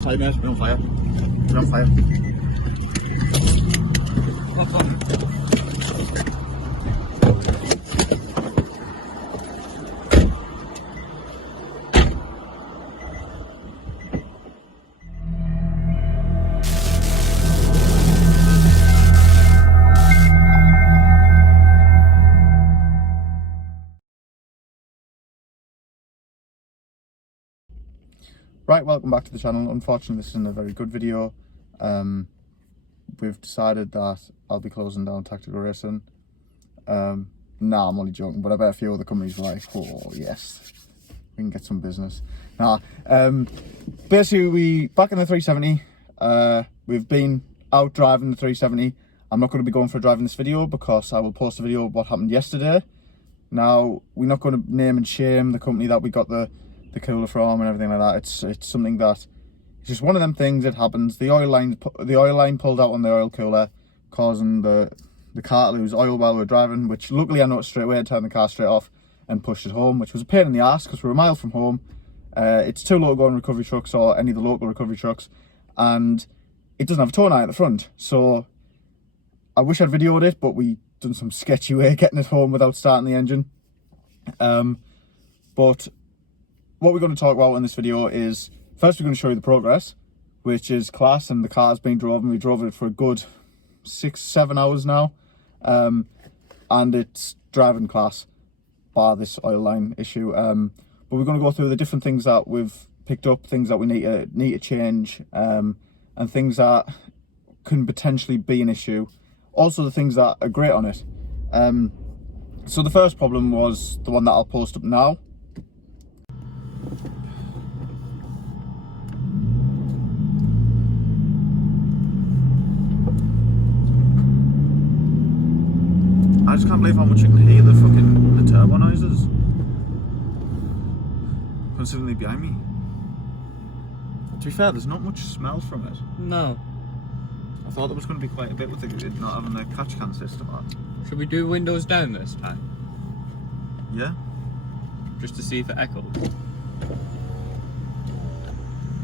Fire, mate. We're on fire. We're on fire. What's on? Right, welcome back to the channel. Unfortunately, this isn't a very good video. We've decided that I'll be closing down Tactical Racing. Nah, I'm only joking, but I bet a few other companies were like, oh yes, we can get some business. Nah, basically back in the 370, we've been out driving the 370. I'm not going to be going for a drive in this video because I will post a video of what happened yesterday. Now, we're not going to name and shame the company that we got the cooler from and everything like that. It's something that, it's just one of them things that happens. The oil line pulled out on the oil cooler, causing the car to lose oil while we were driving, which luckily I noticed straight away. I turned the car straight off and pushed it home, which was a pain in the ass because we're a mile from home. It's too low to go in recovery trucks or any of the local recovery trucks, and it doesn't have a tow eye at the front. So I wish I'd videoed it, but we done some sketchy way getting it home without starting the engine. But what we're going to talk about in this video is, first we're going to show you the progress, which is class, and the car's been driven. We drove it for a good 6-7 hours now, and it's driving class bar this oil line issue. But we're going to go through the different things that we've picked up, things that we need to change, and things that can potentially be an issue. Also the things that are great on it. So the first problem was the one that I'll post up now. I just can't believe how much you can hear the turbo noises. Considering they're behind me. To be fair, there's not much smell from it. No. I thought there was going to be quite a bit with it not having the catch can system on. Should we do windows down this time? Yeah. Just to see if it echoes.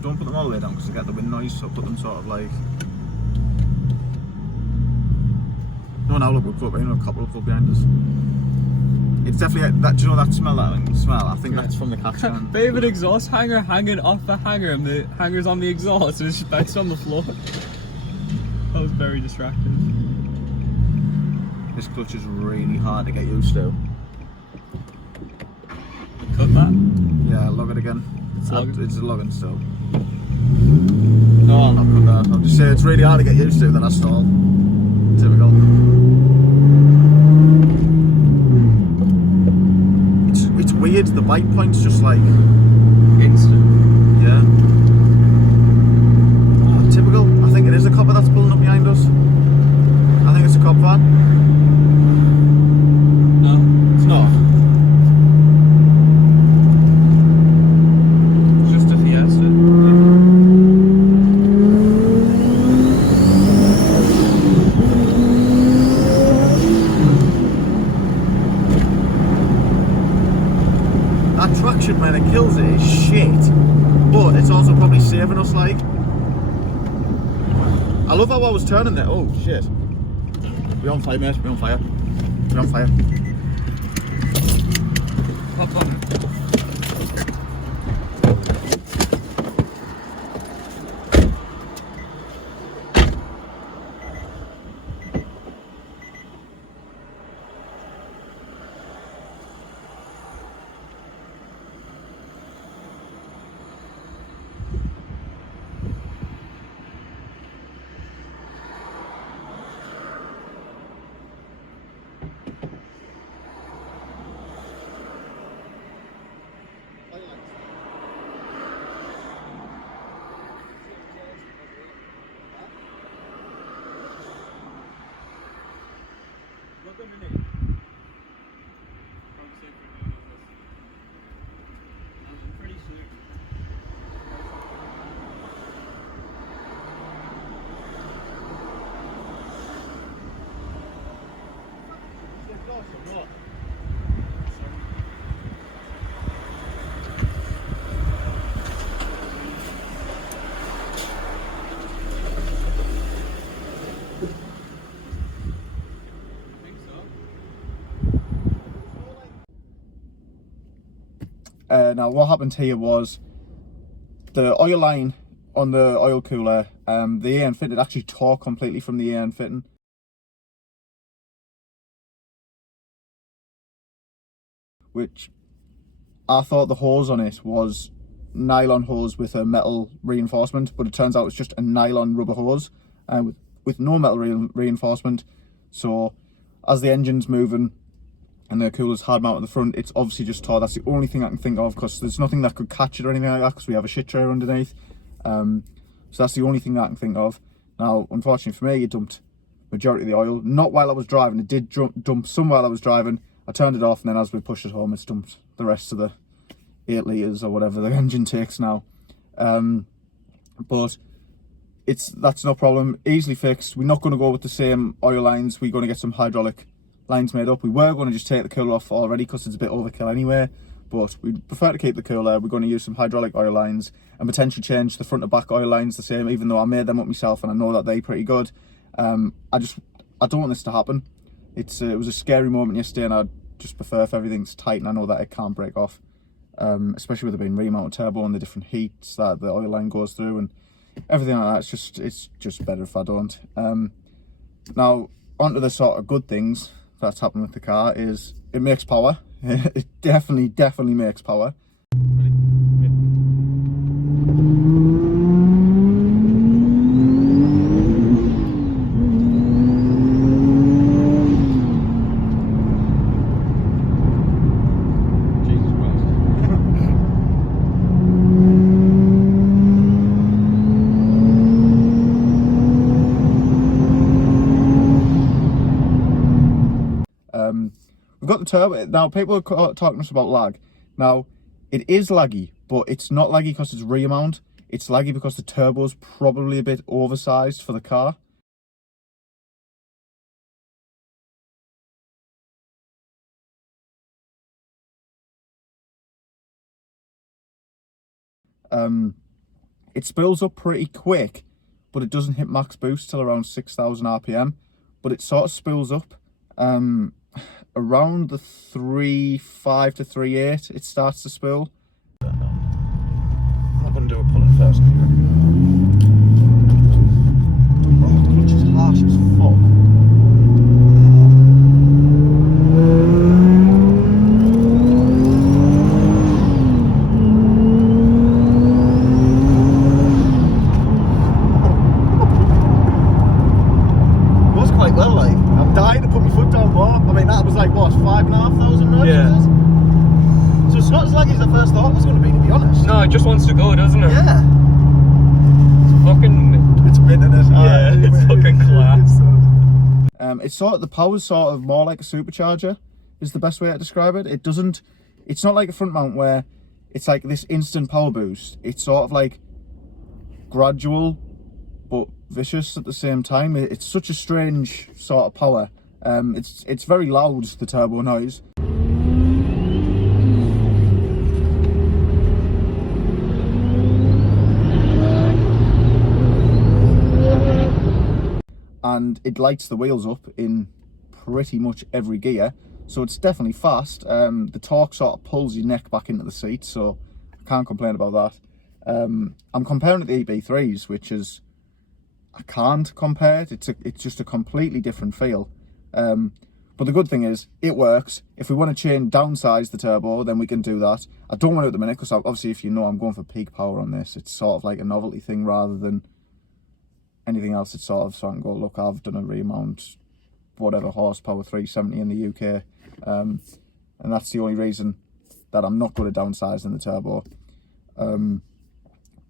Don't put them all the way down because they get the wind noise, so put them sort of like... No, now look, we've got a couple of behind us. It's definitely that. Do you know that smell? I think that's from the catch can. They have an exhaust hanger hanging off the hanger, and the hanger's on the exhaust, and it's just bounced on the floor. That was very distracting. This clutch is really hard to get used to. Cut that. Yeah, log it again. It's logging. It's logging still. No, I'll not put that. I'll just say it's really hard to get used to. Then I stall. Typical. It's weird. The bite point's just like Instant. yeah. Oh, typical. I think it is a copper that's pulling up behind us. I think it's a cop van. No, It's not. it's just a Fiesta. That traction, man, it kills it, is shit. But it's also probably saving us, like. I love how I was turning there. Oh, shit. We're on fire, mate. We're on fire. We're on fire. Hop on. Now what happened here was the oil line on the oil cooler, the air fitted actually tore completely from the air fitting. Which I thought the hose on it was nylon hose with a metal reinforcement, but it turns out it's just a nylon rubber hose with no metal reinforcement. So as the engine's moving and the cooler's hard mount at the front, it's obviously just tore. That's the only thing I can think of, because there's nothing that could catch it or anything like that, because we have a shit tray underneath. So that's the only thing that I can think of. Now, unfortunately for me, it dumped majority of the oil. Not while I was driving. It did dump some while I was driving. I turned it off, and then as we pushed it home, it's dumped the rest of the 8 litres or whatever the engine takes now. But that's no problem, easily fixed. We're not going to go with the same oil lines. We're going to get some hydraulic lines made up. We were going to just take the cooler off already because it's a bit overkill anyway, but we prefer to keep the cooler. We're going to use some hydraulic oil lines and potentially change the front to back oil lines the same, even though I made them up myself and I know that they're pretty good. I don't want this to happen. It was a scary moment yesterday, and I just prefer if everything's tight and I know that it can't break off, especially with it being remounted turbo and the different heats that the oil line goes through and everything like that. It's just better if I don't. Now onto the sort of good things that's happened with the car is it makes power. It definitely makes power. We've got the turbo. Now people are talking to us about lag. Now it is laggy, but it's not laggy because it's rear mount. It's laggy because the turbo's probably a bit oversized for the car. It spills up pretty quick, but it doesn't hit max boost till around 6,000 RPM. But it sort of spills up around the 3.5 to 3.8. It starts to spill. I'm not going to do a pull at first. Oh, the clutch is harsh as fuck. That was like what, 5,500 rods? Yeah. So it's not as laggy as I first thought it was going to be to be honest. No, it just wants to go, doesn't it? Yeah. It's mint in it. Yeah, it's fucking class. It's sort of, the power's sort of more like a supercharger is the best way to describe it. It's not like a front mount where it's like this instant power boost. It's sort of like gradual but vicious at the same time. It's such a strange sort of power. It's very loud, the turbo noise. And it lights the wheels up in pretty much every gear, so it's definitely fast. The torque sort of pulls your neck back into the seat, so I can't complain about that. I'm comparing it to the EB3s, which is, I can't compare it. It's just a completely different feel. But the good thing is it works. If we want to downsize the turbo, then we can do that. I don't want to at the minute because obviously, if you know, I'm going for peak power on this. It's sort of like a novelty thing rather than anything else. It's sort of so I can go, look, I've done a remount, whatever horsepower 370 in the UK, and that's the only reason that I'm not going to downsize in the turbo.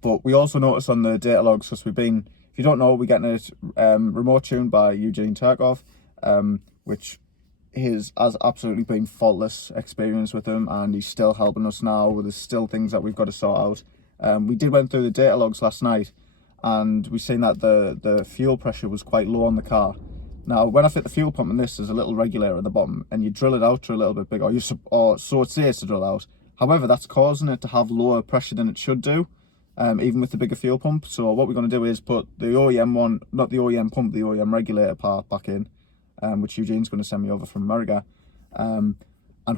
But we also noticed on the data logs, because we've been, if you don't know, we're getting it remote tuned by Eugene Turkov, which has absolutely been faultless experience with him, and he's still helping us now. There's still things that we've got to sort out. We went through the data logs last night, and we've seen that the fuel pressure was quite low on the car. Now, when I fit the fuel pump in this, there's a little regulator at the bottom, and you drill it out to a little bit bigger, or so it says to drill out. However, that's causing it to have lower pressure than it should do, even with the bigger fuel pump. So what we're going to do is put the OEM one, not the OEM pump, the OEM regulator part back in, which Eugene's going to send me over from America, and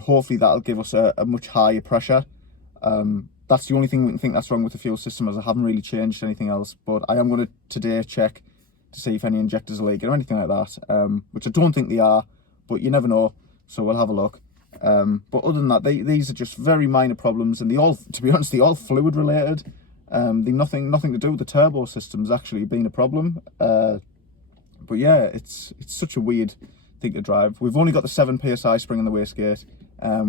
hopefully that'll give us a much higher pressure. That's the only thing we can think that's wrong with the fuel system, as I haven't really changed anything else. But I am going to today check to see if any injectors are leaking or anything like that, which I don't think they are, but you never know, so we'll have a look. But other than that, these are just very minor problems, and they all, to be honest, they all fluid related. They nothing to do with the turbo systems actually being a problem. But yeah, it's such a weird thing to drive. We've only got the 7 psi spring in the wastegate.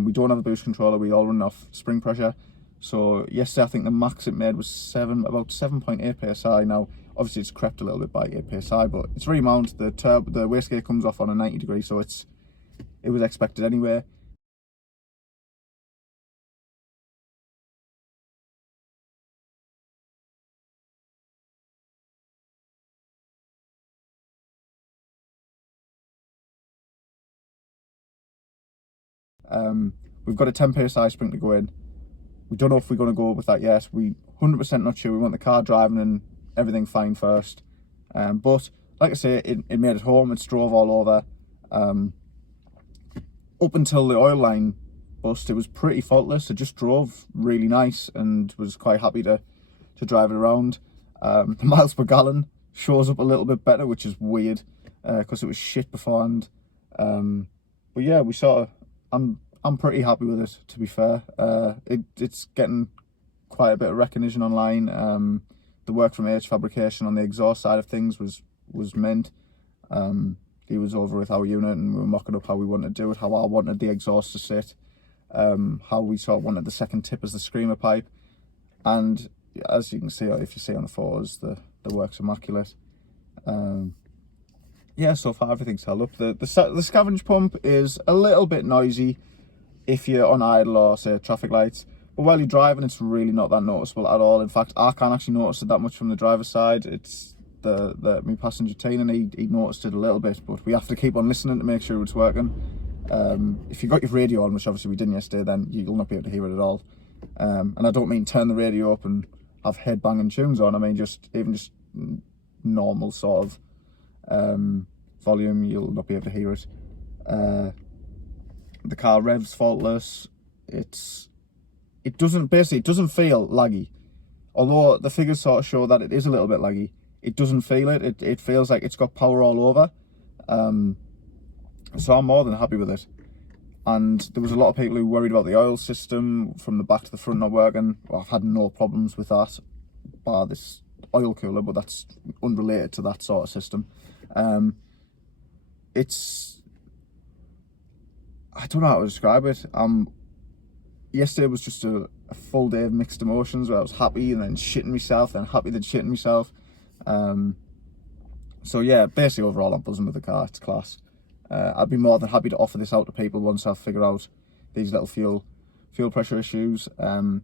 We don't have a boost controller. We all run off spring pressure. So yesterday, I think the max it made was about 7.8 psi. Now, obviously, it's crept a little bit by 8 psi, but it's remount. The wastegate comes off on a 90 degree, so it was expected anyway. We've got a 10 psi spring to go in. We don't know if we're going to go with that yet. We 100% not sure. We want the car driving and everything fine first. But like I say, it made it home. It drove all over. Up until the oil line bust, it was pretty faultless. It just drove really nice and was quite happy to drive it around. The miles per gallon shows up a little bit better, which is weird because it was shit beforehand. But yeah, we sort of, I'm pretty happy with it, to be fair. It's getting quite a bit of recognition online. The work from H Fabrication on the exhaust side of things was mint. He was over with our unit and we were mocking up how we wanted to do it, how I wanted the exhaust to sit, how we sort of wanted the second tip as the screamer pipe. And as you can see, if you see on the photos, the work's immaculate. Yeah, so far everything's held up. The scavenge pump is a little bit noisy if you're on idle or say traffic lights, but while you're driving it's really not that noticeable at all. In fact, I can't actually notice it that much from the driver's side. It's my passenger Teen, and he noticed it a little bit, but we have to keep on listening to make sure it's working. If you've got your radio on, which obviously we didn't yesterday, then you'll not be able to hear it at all. And I don't mean turn the radio up and have head banging tunes on. I mean just normal sort of volume, you'll not be able to hear it. The car revs faultless. It doesn't feel laggy, although the figures sort of show that it is a little bit laggy. It doesn't feel it. It feels like it's got power all over. So I'm more than happy with it. And there was a lot of people who worried about the oil system from the back to the front not working. Well, I've had no problems with that, bar this oil cooler, but that's unrelated to that sort of system. I don't know how to describe it. Yesterday was just a full day of mixed emotions where I was happy and then shitting myself, then happy then shitting myself. So yeah, basically overall I'm buzzing with the car. It's class. I'd be more than happy to offer this out to people once I've figured out these little fuel pressure issues. The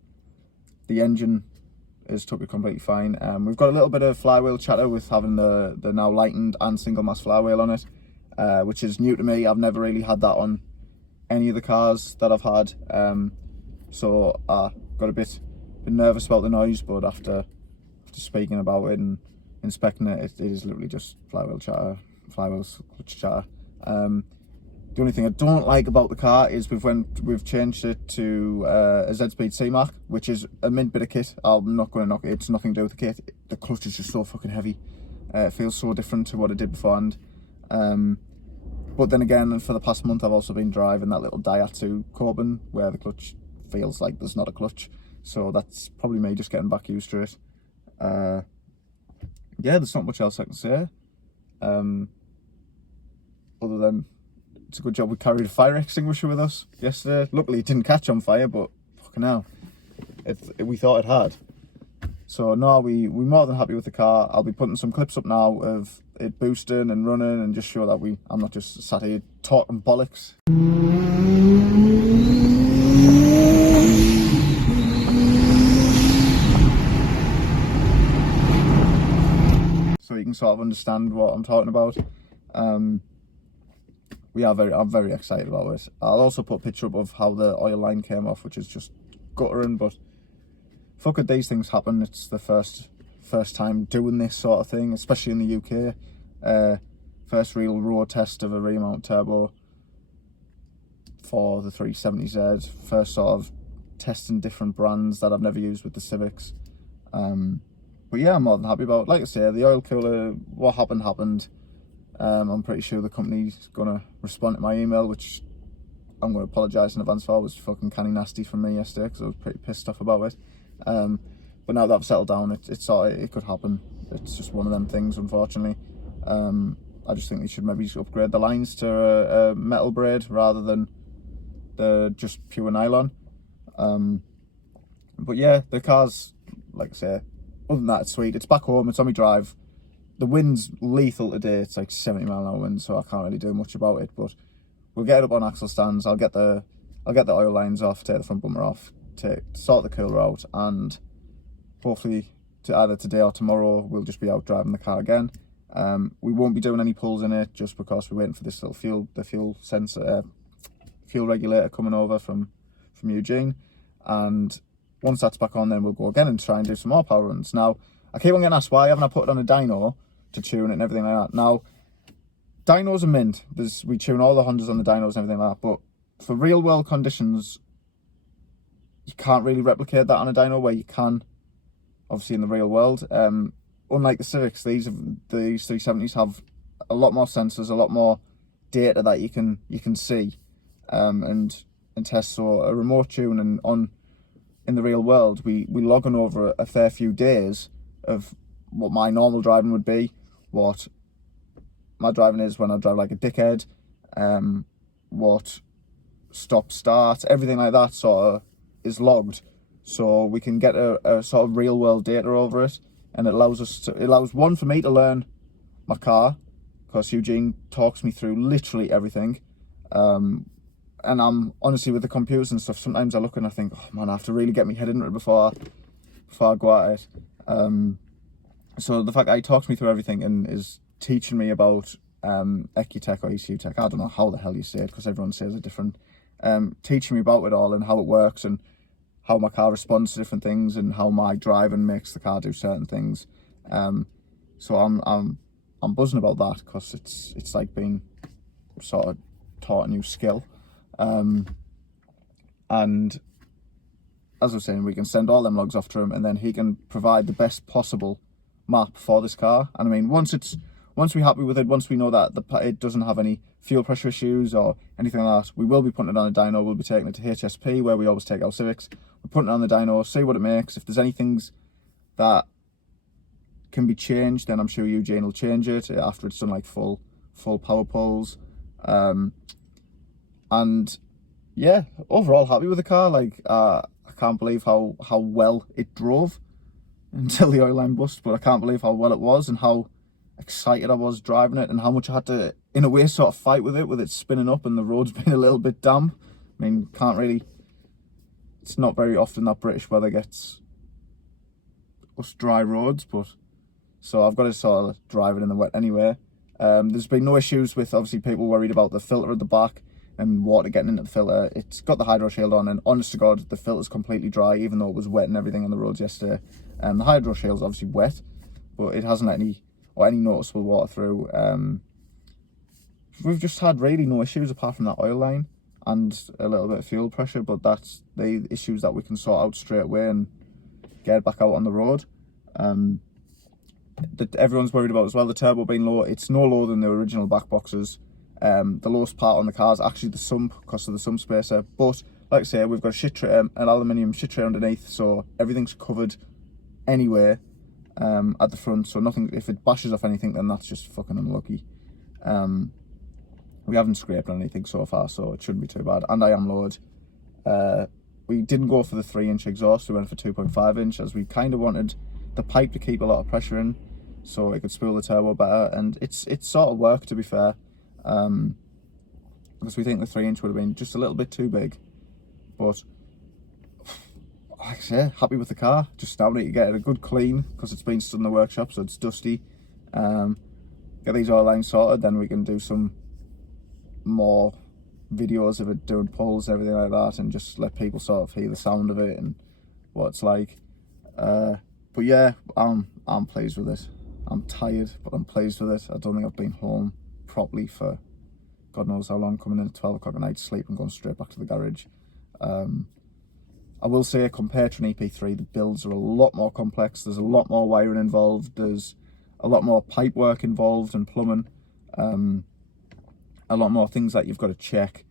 engine is totally completely fine. We've got a little bit of flywheel chatter with having the now lightened and single mass flywheel on it, which is new to me. I've never really had that on any of the cars that I've had. So I got a bit nervous about the noise, but after speaking about it and inspecting it, it is literally just flywheel chatter, flywheels, clutch chatter. The only thing I don't like about the car is we've changed it to a Z-Speed C-Mac, which is a mint bit of kit. I'm not going to knock it. It's nothing to do with the kit. The clutch is just so fucking heavy. It feels so different to what it did beforehand. But then again, for the past month, I've also been driving that little Daihatsu Corbin where the clutch feels like there's not a clutch. So that's probably me just getting back used to it. Yeah, there's not much else I can say. Other than it's a good job we carried a fire extinguisher with us yesterday. Luckily it didn't catch on fire, but fucking hell, we thought it had. So no, we're more than happy with the car. I'll be putting some clips up now of it boosting and running and just show that I'm not just sat here talking bollocks. So you can sort of understand what I'm talking about. I'm very excited about it. I'll also put a picture up of how the oil line came off, which is just guttering, but fuck it, these things happen. It's the first time doing this sort of thing, especially in the UK. First real road test of a remount turbo for the 370Z. First sort of testing different brands that I've never used with the Civics. But yeah, I'm more than happy about, like I say, the oil cooler, what happened. I'm pretty sure the company's gonna respond to my email, which I'm gonna apologise in advance for. It was fucking canny nasty from me yesterday because I was pretty pissed off about it. But now that I've settled down, it could happen. It's just one of them things, unfortunately. I just think they should maybe upgrade the lines to a metal braid rather than the just pure nylon. But yeah, the car's, like I say, other than that, it's sweet. It's back home, it's on my drive. The wind's lethal today, it's like 70 mile an hour wind, so I can't really do much about it, but we'll get it up on axle stands. I'll get the oil lines off, take the front bumper off, sort the cooler out, and hopefully either today or tomorrow we'll just be out driving the car again. We won't be doing any pulls in it just because we're waiting for this little fuel regulator coming over from Eugene, and once that's back on, then we'll go again and try and do some more power runs. Now, I keep on getting asked why haven't I put it on a dyno to tune it and everything like that. Now, dynos are mint. We tune all the Hondas on the dynos and everything like that, but for real world conditions, you can't really replicate that on a dyno where you can, obviously, in the real world. Unlike the Civics, these 370s have a lot more sensors, a lot more data that you can see and test. So a remote tune and in the real world, we log on over a fair few days of what my normal driving would be, what my driving is when I drive like a dickhead, what stop start, everything like that sort of is logged, so we can get a sort of real world data over it, and it allows one for me to learn my car, because Eugene talks me through literally everything. And I'm honestly, with the computers and stuff, sometimes I look and I think, oh man, I have to really get my head into it before I go at it. So the fact that he talks me through everything and is teaching me about Ecutech or ECUtech, I don't know how the hell you say it because everyone says it different, teaching me about it all and how it works and how my car responds to different things and how my driving makes the car do certain things. So I'm buzzing about that because it's like being sort of taught a new skill. And as I was saying, we can send all them logs off to him, and then he can provide the best possible map for this car. And I mean, once we're happy with it, once we know that it doesn't have any fuel pressure issues or anything like that, we will be putting it on a dyno. We'll be taking it to HSP, where we always take our Civics. We're putting it on the dyno, see what it makes. If there's any things that can be changed, then I'm sure Eugene will change it after it's done like full power pulls. And yeah, overall happy with the car. Like I can't believe how well it drove until the oil line bust, but I can't believe how well it was and how excited I was driving it and how much I had to, in a way, sort of fight with it spinning up and the roads being a little bit damp. I mean, it's not very often that British weather gets us dry roads, but so I've got to sort of drive it in the wet anyway. There's been no issues with, obviously, people worried about the filter at the back and water getting into the filter. It's got the hydro shield on, and honest to God, the filter's completely dry, even though it was wet and everything on the roads yesterday. The hydro shield's obviously wet, but it hasn't let any noticeable water through. We've just had really no issues apart from that oil line and a little bit of fuel pressure, but that's the issues that we can sort out straight away and get back out on the road. That everyone's worried about as well, the turbo being low. It's no lower than the original back boxes. The lowest part on the car is actually the sump, because of the sump spacer. But like I say, we've got a shit tray, an aluminium shit tray underneath, so everything's covered anyway at the front. So nothing, if it bashes off anything, then that's just fucking unlucky. We haven't scraped on anything so far, so it shouldn't be too bad. And I am lowered. We didn't go for the 3-inch exhaust. We went for 2.5 inch, as we kind of wanted the pipe to keep a lot of pressure in, so it could spool the turbo better. And it's sort of worked, to be fair. Because we think the 3-inch would have been just a little bit too big, but like I say, happy with the car. Just now need to get it a good clean because it's been stood in the workshop, so it's dusty. Get these oil lines sorted, then we can do some more videos of it doing pulls, everything like that, and just let people sort of hear the sound of it and what it's like. But yeah, I'm pleased with it. I'm tired, but I'm pleased with it. I don't think I've been home properly for God knows how long, coming in at 12 o'clock at night, sleep and going straight back to the garage. I'm I will say compared to an EP3, the builds are a lot more complex. There's a lot more wiring involved. There's a lot more pipe work involved and plumbing. A lot more things that you've got to check.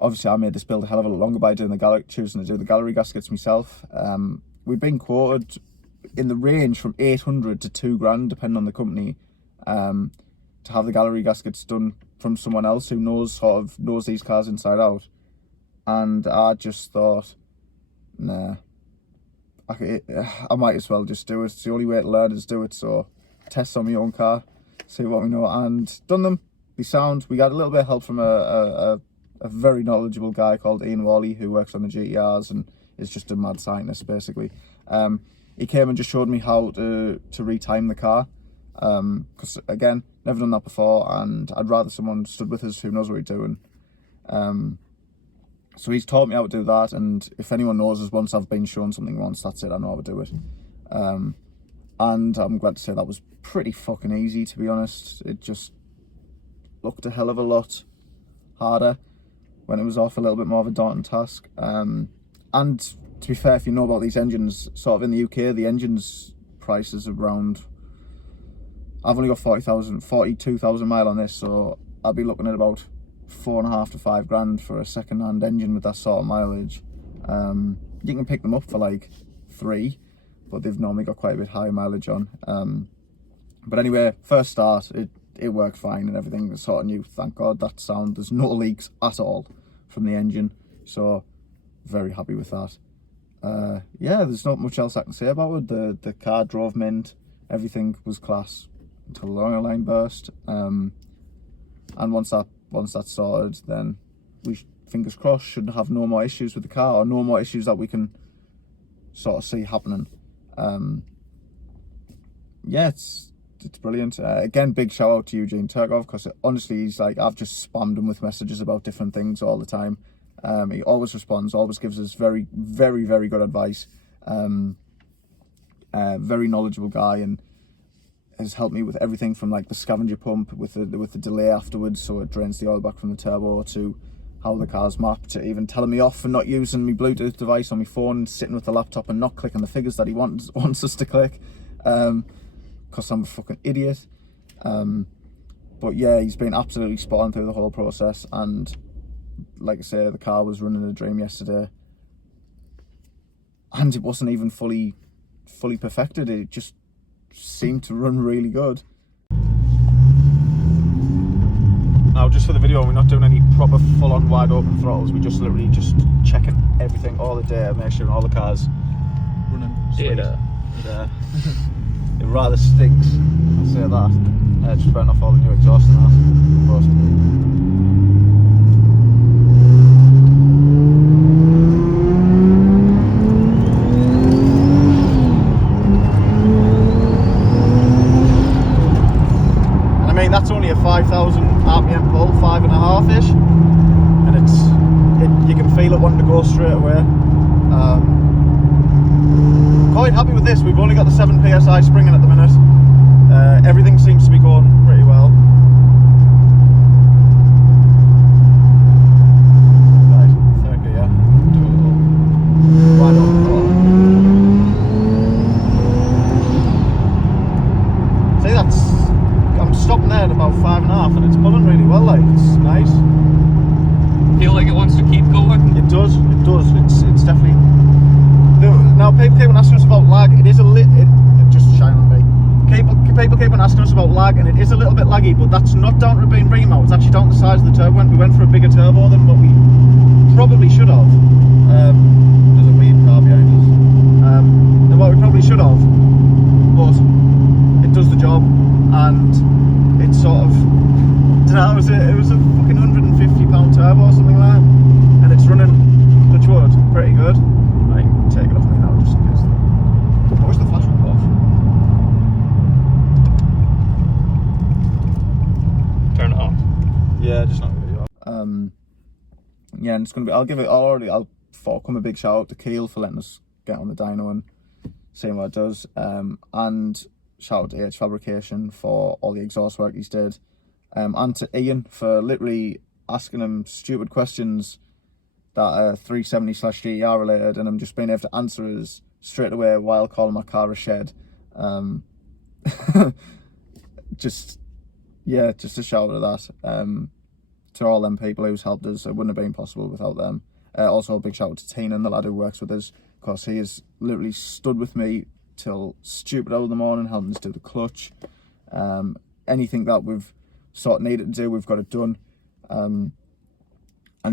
Obviously, I made this build a hell of a lot longer by choosing to do the gallery gaskets myself. We've been quoted in the range from 800 to 2 grand, depending on the company, to have the gallery gaskets done from someone else who knows these cars inside out. And I just thought, nah, I might as well just do it. It's the only way to learn is do it. So test on my own car, see what we know, and done them. They sound. We got a little bit of help from a very knowledgeable guy called Ian Wally, who works on the GTRs and is just a mad scientist basically. He came and just showed me how to retime the car, because again, never done that before, and I'd rather someone stood with us who knows what he's doing. So he's taught me how to do that, and if anyone knows us, once I've been shown something once, that's it, I know how to do it. And I'm glad to say that was pretty fucking easy, to be honest. It just looked a hell of a lot harder when it was off, a little bit more of a daunting task. And to be fair, if you know about these engines, sort of in the UK, the engines price is around, I've only got 42,000 mile on this, so I'll be looking at about 4.5 to 5 grand for a second-hand engine with that sort of mileage. You can pick them up for like 3, but they've normally got quite a bit higher mileage on. But anyway, first start, it worked fine and everything was sort of new. Thank God, that sound, there's no leaks at all from the engine, so very happy with that. Yeah, there's not much else I can say about it. The car drove mint, everything was class until the oil line burst. And once that's sorted, then we, fingers crossed, should have no more issues with the car, or no more issues that we can sort of see happening. Yeah, it's brilliant. Again, big shout out to Eugene Turkov, because honestly, he's like, I've just spammed him with messages about different things all the time. He always responds, always gives us very, very, very good advice. Very knowledgeable guy, and has helped me with everything from like the scavenger pump with the delay afterwards, so it drains the oil back from the turbo, to how the car's mapped, to even telling me off for not using my Bluetooth device on my phone, sitting with the laptop and not clicking the figures that he wants us to click, because I'm a fucking idiot. But yeah, he's been absolutely spot on through the whole process, and like I say, the car was running a dream yesterday, and it wasn't even fully perfected. It just seemed to run really good. Now, just for the video, we're not doing any proper full-on wide open throttles. We're just literally just checking everything all the day, make sure all the cars running sweet. It rather stinks, I'll say that. Just burn off all the new exhaust and that. But that's only a 5,000 RPM pull, 5.5-ish, and you can feel it wanting to go straight away. Quite happy with this. We've only got the 7 psi springing at the minute. Everything seems to be going pretty well. Right, third gear. Wide open throttle. See, I'm stopping there at about 5.5, and it's pulling really well. Like, it's nice. Feel like it wants to keep going? It does. It's definitely. Now, people keep on asking us about lag. It is it just shine on me. People keep on asking us about lag, and it is a little bit laggy, but that's not down to it being remount. It's actually down to the size of the turbo. We went for a bigger turbo than what we probably should have. There's a weird car behind us. Than what we probably should have, but it does the job, and it's sort of, I don't know, it was a fucking £150 turbo or something like that, and it's running, touch wood, pretty good. I can take it off me now just in case. I wish the flash would go off. Turn it on. Yeah, just not the video. Yeah, and it's gonna be. I'll forcome a big shout out to Keel for letting us get on the dyno and seeing what it does. And shout out to H Fabrication for all the exhaust work he's did. And to Ian for literally asking him stupid questions that are 370/GTR related, and I'm just being able to answer us straight away while calling my car a shed. Just a shout out of that to all them people who's helped us. It wouldn't have been possible without them. Also a big shout out to Tina, the lad who works with us, because he has literally stood with me till stupid hour in the morning, helping us do the clutch. Anything that we've sort of needed to do, we've got it done. And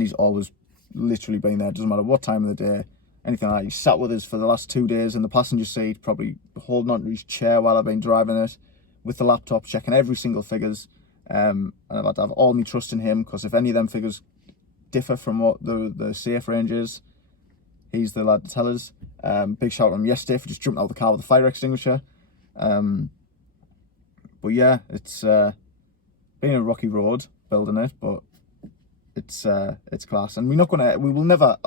he's always literally been there, doesn't matter what time of the day, anything like that. He sat with us for the last 2 days in the passenger seat, probably holding onto his chair while I've been driving it, with the laptop, checking every single figures. And I've had to have all my trust in him, because if any of them figures differ from what the safe range is, he's the lad to tell us. Big shout out to him yesterday for just jumping out of the car with a fire extinguisher. But yeah, it's been a rocky road building it, but it's class. And we will never,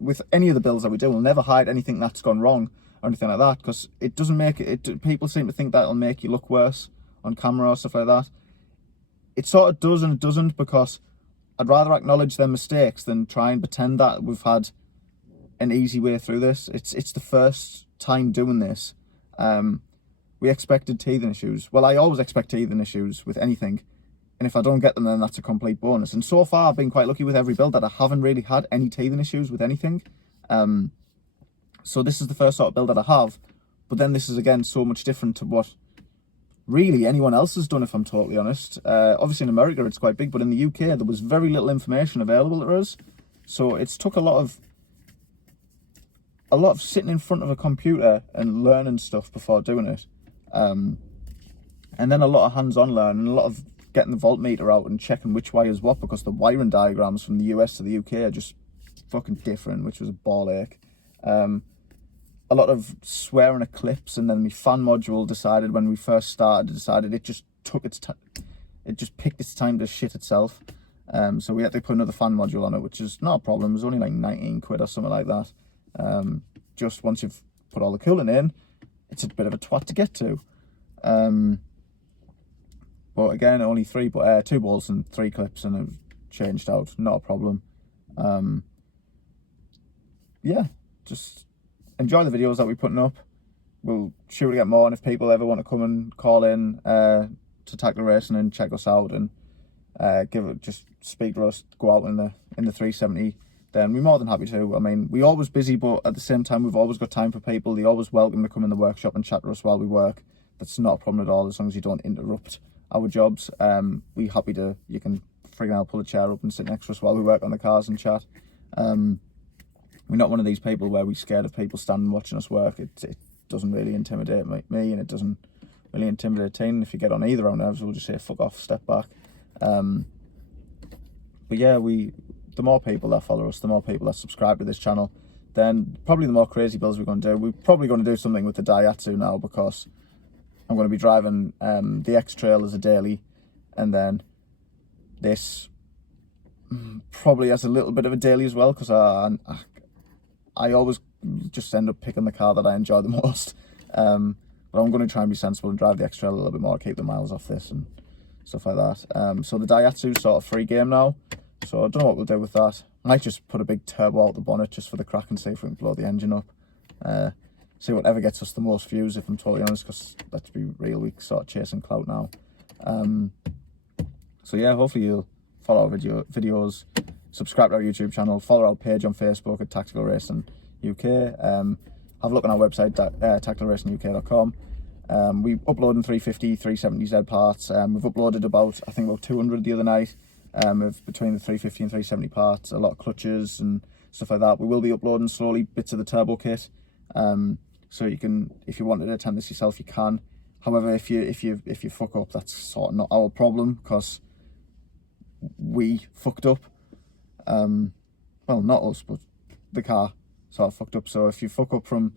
with any of the builds that we do, we'll never hide anything that's gone wrong or anything like that, because it doesn't make it. People seem to think that'll make you look worse on camera or stuff like that. It sort of does and it doesn't, because I'd rather acknowledge their mistakes than try and pretend that we've had an easy way through this. It's the first time doing this. We expected teething issues. Well, I always expect teething issues with anything, and if I don't get them, then that's a complete bonus. And so far, I've been quite lucky with every build that I haven't really had any teething issues with anything. So this is the first sort of build that I have, but then this is again so much different to what really anyone else has done, if I'm totally honest. Obviously in America it's quite big, but in the UK there was very little information available to us, so it's took a lot of sitting in front of a computer and learning stuff before doing it, and then a lot of hands-on learning, a lot of getting the voltmeter out and checking which wire's what, because the wiring diagrams from the US to the UK are just fucking different, which was a ball ache. A lot of swearing at clips, and then my fan module decided when we first started, it just took its time. It just picked its time to shit itself. So we had to put another fan module on it, which is not a problem. It was only like 19 quid or something like that. Just once you've put all the coolant in, it's a bit of a twat to get to. But again, only 2 bolts and 3 clips, and it changed out, not a problem. Yeah, just enjoy the videos that we're putting up. We'll sure to get more, and if people ever want to come and call in to Tackler Racing and check us out and just speak to us, go out in the 370, then we're more than happy to. I mean, we're always busy, but at the same time we've always got time for people. They're always welcome to come in the workshop and chat to us while we work. That's not a problem at all, as long as you don't interrupt our jobs. We're happy to, you can friggin' hell pull a chair up and sit next to us while we work on the cars and chat. We're not one of these people where we're scared of people standing watching us work. It doesn't really intimidate me, and it doesn't really intimidate Tina. If you get on either of our nerves, we'll just say fuck off, step back. But yeah, the more people that follow us, the more people that subscribe to this channel, then probably the more crazy builds we're going to do. We're probably going to do something with the Daihatsu now, because I'm going to be driving the X-Trail as a daily, and then this probably has a little bit of a daily as well, because I always just end up picking the car that I enjoy the most. But I'm going to try and be sensible and drive the X-Trail a little bit more, keep the miles off this and stuff like that. So the Daihatsu's sort of free game now, so I don't know what we'll do with that. I might just put a big turbo out the bonnet just for the crack and see if we can blow the engine up. See whatever gets us the most views, if I'm totally honest, because let's be real, we sort of chasing clout now. So yeah, hopefully you'll follow our videos, subscribe to our YouTube channel, follow our page on Facebook at Tactical Racing UK. Have a look on our website, tacticalracinguk.com. We uploading 350, 370Z parts. We've uploaded about 200 the other night, of between the 350 and 370 parts, a lot of clutches and stuff like that. We will be uploading slowly bits of the turbo kit. So you can, if you wanted to attempt this yourself, you can. However, if you fuck up, that's sort of not our problem, because we fucked up. Well, not us, but the car sort of fucked up. So if you fuck up from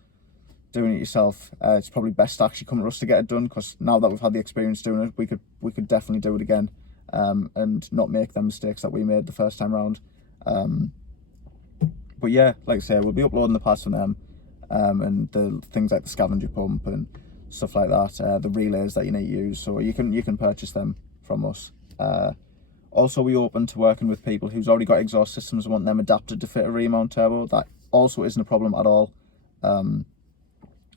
doing it yourself, it's probably best to actually come to us to get it done, because now that we've had the experience doing it, we could definitely do it again, and not make them mistakes that we made the first time round. But yeah, like I say, we'll be uploading the parts from them, and the things like the scavenger pump and stuff like that, the relays that you need to use, so you can purchase them from us. Also, we open to working with people who's already got exhaust systems and want them adapted to fit a remount turbo. That also isn't a problem at all.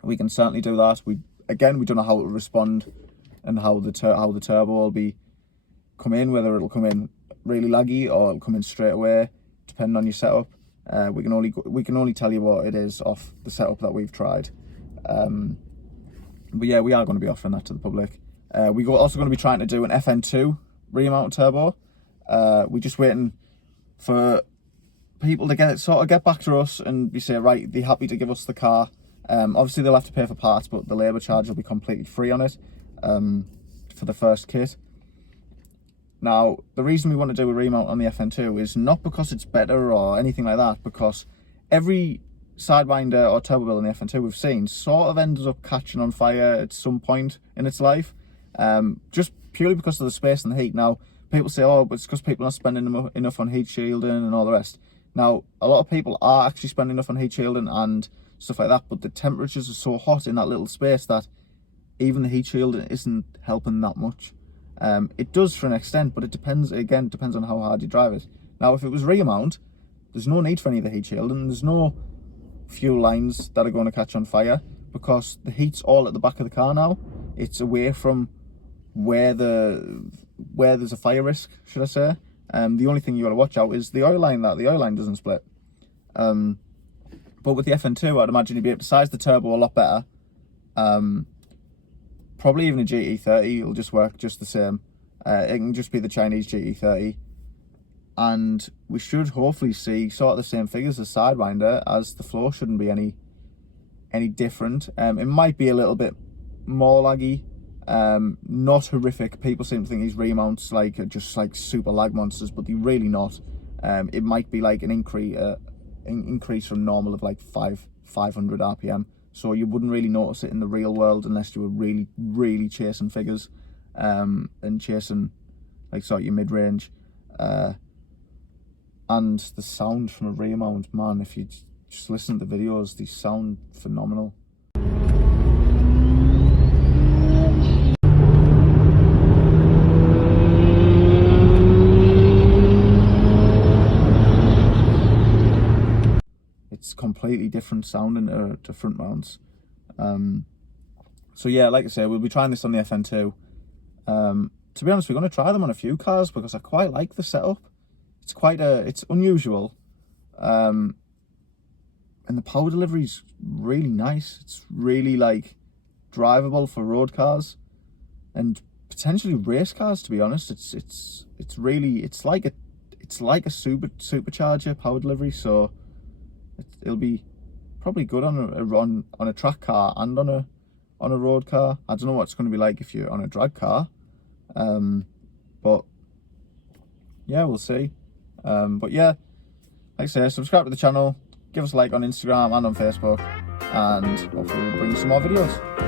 We can certainly do that. We don't know how it will respond and how the turbo will be come in, whether it'll come in really laggy or it'll come in straight away, depending on your setup. We can only tell you what it is off the setup that we've tried. But yeah, we are going to be offering that to the public. We're also going to be trying to do an FN2 remount turbo. We're just waiting for people to get back to us and be say, right, they're happy to give us the car. Obviously they'll have to pay for parts, but the labour charge will be completely free on it for the first kit. Now, the reason we want to do a remount on the FN2 is not because it's better or anything like that, because every Sidewinder or turbo build in the FN2 we've seen sort of ended up catching on fire at some point in its life, just purely because of the space and the heat. Now, people say, oh, but it's because people are not spending enough on heat shielding and all the rest. Now, a lot of people are actually spending enough on heat shielding and stuff like that, but the temperatures are so hot in that little space that even the heat shielding isn't helping that much. It does for an extent, but it depends on how hard you drive it. Now, if it was remount, there's no need for any of the heat shielding. There's no fuel lines that are going to catch on fire because the heat's all at the back of the car now. It's away from where there's a fire risk, should I say. The only thing you got to watch out is the oil line, that the oil line doesn't split. But with the FN2, I'd imagine you'd be able to size the turbo a lot better. Probably even a GT30 will just work just the same. It can just be the Chinese GT30. And we should hopefully see sort of the same figures as Sidewinder, as the flow shouldn't be any different. It might be a little bit more laggy. Not horrific. People seem to think these remounts are just like super lag monsters, but they're really not. It might be like an increase from normal of like 500 RPM. So you wouldn't really notice it in the real world unless you were really, really chasing figures, and chasing like sort of your mid-range. And the sound from a remount, man, if you just listen to the videos, they sound phenomenal. It's completely different sounding to front mounts. So yeah, like I say, we'll be trying this on the FN2. To be honest, we're going to try them on a few cars because I quite like the setup. It's unusual, and the power delivery's really nice. It's really like drivable for road cars and potentially race cars. To be honest, it's like a supercharger power delivery. So it'll be probably good on a track car and on a road car. I don't know what it's going to be like if you're on a drag car, but yeah, we'll see. But yeah, like I say, subscribe to the channel, give us a like on Instagram and on Facebook, and hopefully we'll bring you some more videos.